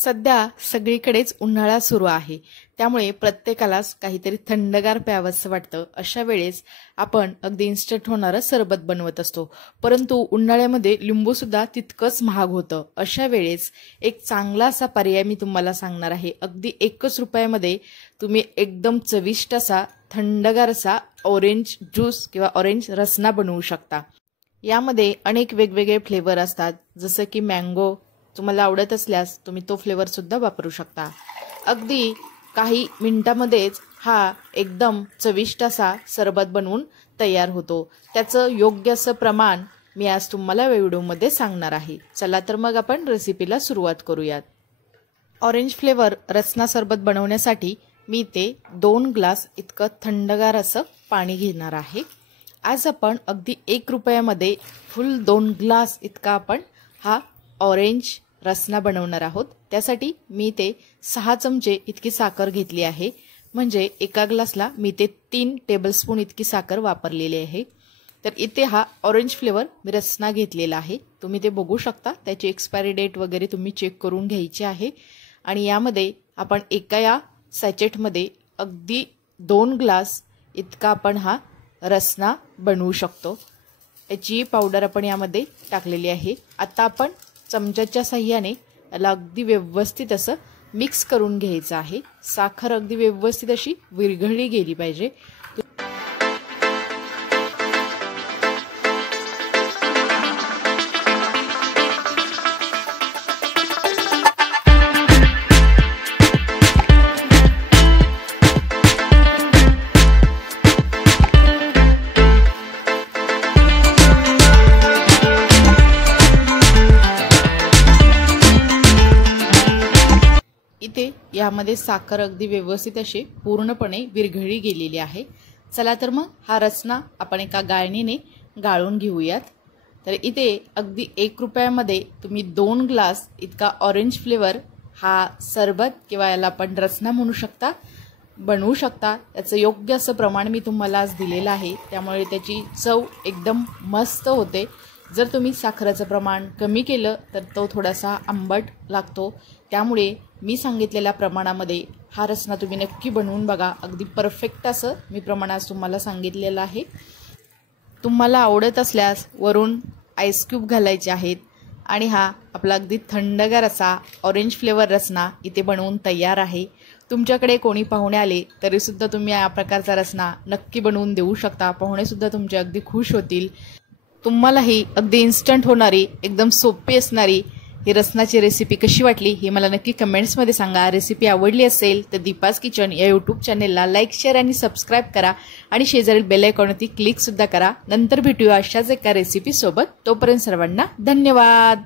सध्या सगळीकडेच उन्हाळा सुरू आहे, त्यामुळे प्रत्येकालाच काहीतरी थंडगार प्यावंसं वाटतं। अशा वेळेस आपण अगदी इन्स्टंट होणारं सरबत बनवत असतो, परंतु उन्हाळ्यामध्ये लिंबू सुद्धा तितकंच महाग होतं। अशा वेळेस एक चांगला असा पर्याय मी तुम्हाला सांगणार आहे। अगदी 1 रुपयामध्ये तुम्ही एकदम चविष्ट असा थंडगार असा ऑरेंज ज्यूस किंवा ऑरेंज रसना बनवू शकता। यामध्ये अनेक वेगवेगळे फ्लेवर असतात, जसं की मँगो तुम्हाला आवडत असल्यास तुम्ही तो फ्लेवर सुद्धा वापरू शकता। अगदी काही मिनिटांमध्येच हा एकदम चविष्ट असा सरबत बनवून तयार होतो। त्याचं योग्य असं प्रमाण मी आज तुम्हाला व्हिडिओमध्ये सांगणार आहे। चला तर मग आपण रेसिपीला सुरुवात करूयात। ऑरेंज फ्लेवर रसना सरबत बनवण्यासाठी मी ते 2 ग्लास इतकं थंडगार असं पाणी घेणार आहे। आज आपण अगदी 1 रुपयामध्ये फुल 2 ग्लास इतका आपण हा ऑरेंज रसना बनवणार आहोत। त्यासाठी मी ते 6 चमचे इतकी साखर घेतली आहे, म्हणजे एका ग्लासला मी ते 3 टेबलस्पून इतकी साखर वापरलेली आहे। तर इथे हा ऑरेंज फ्लेवर मी रसना घेतलेला आहे, तुम्ही ते बघू शकता। त्याची एक्सपायरी डेट वगैरे तुम्ही चेक करून घ्यायची आहे। आणि यामध्ये आपण एका या सॅचेटमध्ये अगदी 2 ग्लास इतका आपण हा रसना बनवू शकतो। याची पावडर आपण यामध्ये टाकलेली आहे। आता आपण चमच्याच्या साहाय्याने याला अगदी व्यवस्थित असं मिक्स करून घ्यायचं आहे। साखर अगदी व्यवस्थित अशी विरघळली गेली पाहिजे। इथे यामध्ये साखर अगदी व्यवस्थित अशी पूर्णपणे विरघळली गेलेली आहे। चला तर मग हा रसना आपण एका गाळणीने गाळून घेऊयात। तर इथे अगदी 1 रुपयामध्ये तुम्ही 2 ग्लास इतका ऑरेंज फ्लेवर हा सरबत किंवा याला आपण रसना म्हणू शकता बनवू शकता। त्याचं योग्य असं प्रमाण मी तुम्हाला आज दिलेलं आहे, त्यामुळे त्याची चव एकदम मस्त होते। जर तुम्ही साखरेचं प्रमाण कमी केलं तर तो थोडासा आंबट लागतो, त्यामुळे मी सांगितलेल्या प्रमाणामध्ये हा रसना तुम्ही नक्की बनवून बघा। अगदी परफेक्ट असं मी प्रमाण आज तुम्हाला सांगितलेलं आहे। तुम्हाला आवडत असल्यास वरून आईस क्यूब घालायचे आहेत आणि हा आपला अगदी थंडगार असा ऑरेंज फ्लेवर रसना इथे बनवून तयार आहे। तुमच्याकडे कोणी पाहुणे आले तरीसुद्धा तुम्ही या प्रकारचा रसना नक्की बनवून देऊ शकता। पाहुणेसुद्धा तुमचे अगदी खुश होतील। तुम्हाला ही अगदी इन्स्टंट होणारी एकदम सोपी असणारी ही रसनाची रेसिपी कशी वाटली हे मला नक्की कमेंट्समध्ये सांगा। रेसिपी आवडली असेल तर दीपाज किचन या यूट्यूब चॅनेलला लाईक, शेअर आणि सबस्क्राईब करा आणि शेजारील बेल आयकॉनवरती क्लिक सुद्धा करा। नंतर भेटूया अशाच एका रेसिपी सोबत। तोपर्यंत सर्वांना धन्यवाद।